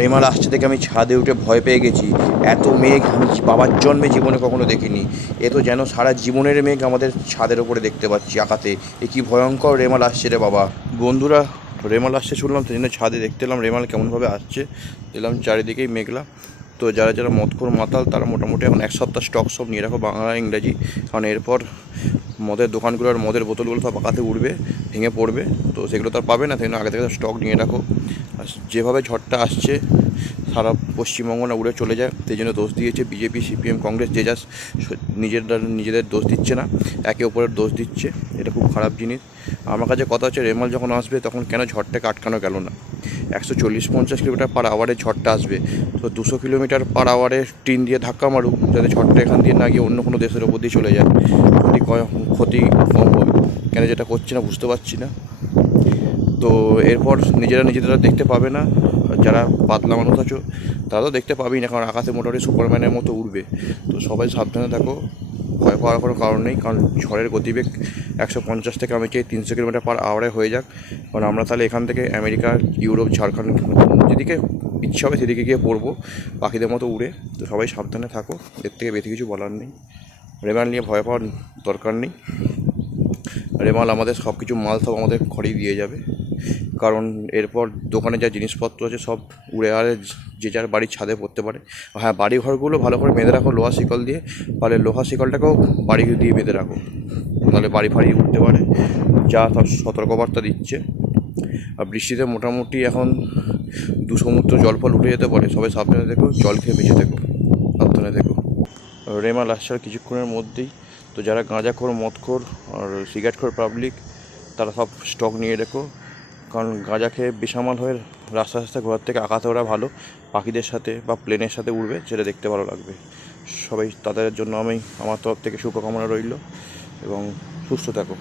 রেমাল আসছে দেখে আমি ছাদে উঠে ভয় পেয়ে গেছি। এত মেঘ আমি বাবার জন্মে জীবনে কখনো দেখিনি। এ তো যেন সারা জীবনের মেঘ আমাদের ছাদের ওপরে দেখতে পাচ্ছি আকাতে। এ কি ভয়ঙ্কর রেমাল আসছে রে বাবা। বন্ধুরা, রেমাল আসছে শুনলাম, সেই জন্য ছাদে দেখতে এলাম রেমাল কেমনভাবে আসছে। এলাম চারিদিকেই মেঘলা। তো যারা যারা মদখোর মাতাল তারা মোটামুটি এখন এক সপ্তাহ স্টক সব নিয়ে রাখো, বাংলা ইংরাজি। কারণ এরপর মদের দোকানগুলো আর মদের বোতলগুলো সব আকাতে উঠবে, ভেঙে পড়বে। তো সেগুলো তো আর পাবে না, সেই জন্য আগে থেকে স্টক নিয়ে রাখো। আর যেভাবে ঝড়টা আসছে সারা পশ্চিমবঙ্গ না উড়ে চলে যায়, সেই জন্য দোষ দিয়েছে বিজেপি, সিপিএম, কংগ্রেস। যে যা নিজেদের দোষ দিচ্ছে না, একে অপরের দোষ দিচ্ছে। এটা খুব খারাপ জিনিস। আমার কাছে কথা হচ্ছে, রেমাল যখন আসবে তখন কেন ঝড়টাকে আটকানো গেল না? 140-150 কিলোমিটার পার আওয়ারে ঝড়টা আসবে, তো 200 কিলোমিটার পার আওয়ারে ট্রেন দিয়ে ধাক্কা মারুক, যাতে ঝড়টা এখান দিয়ে না গিয়ে অন্য কোনো দেশের ওপর দিয়ে চলে যায়। ক্ষতি কম হবে। কেন যেটা করছে না বুঝতে পারছি না। তো এরপর নিজেরা দেখতে পাবে না। যারা পাতলা মানুষ আছো তারা তো দেখতে পাবেই না, কারণ আকাশে মোটামুটি সুপারম্যানের মতো উড়বে। তো সবাই সাবধানে থাকো, ভয় পাওয়ার কোনো কারণ নেই। কারণ ঝড়ের গতিবেগ 150 থেকে আমি চাই 300 কিলোমিটার পার আওয়ারে হয়ে যাক। কারণ আমরা তাহলে এখান থেকে আমেরিকা, ইউরোপ, ঝাড়খণ্ড, যেদিকে ইচ্ছা হবে সেদিকে গিয়ে পড়বো পাখিদের মতো উড়ে। তো সবাই সাবধানে থাকো, এর থেকে বেশি কিছু বলার নেই। রেমাল নিয়ে ভয় পাওয়ার দরকার নেই। রেমাল আমাদের সব কিছু মাল সব আমাদের ঘরেই দিয়ে যাবে। কারণ এরপর দোকানে যা জিনিসপত্র আছে সব উড়ে আরে যে যার বাড়ির ছাদে পড়তে পারে। হ্যাঁ, বাড়ি ঘরগুলো ভালো করে বেঁধে রাখো লোহা শিকল দিয়ে, তাহলে লোহা শিকলটাকেও বাড়ি দিয়ে বেঁধে রাখো, তাহলে বাড়ি ফাড়ি উঠতে পারে। যা সব সতর্কবার্তা দিচ্ছে। আর বৃষ্টিতে মোটামুটি এখন সমুদ্র জল ফল উঠে যেতে পারে, সবাই সাবধানে দেখো, জল খেয়ে বেঁচে দেখো, সাবধানে দেখো। রেমাল আসছে আর কিছুক্ষণের মধ্যেই। তো যারা গাঁজাখোর, মদখোর আর সিগারেটখোর পাবলিক, তারা সব স্টক নিয়ে রেখো। কারণ গাঁজা খেয়ে বেসামাল হয়ে রাস্তায় ঘোরার থেকে আকাশে ওরা ভালো, পাখিদের সাথে বা প্লেনের সাথে উড়বে, সেটা দেখতে ভালো লাগবে। সবাই তাদের জন্য আমার তরফ থেকে শুভকামনা রইল, এবং সুস্থ থাকো।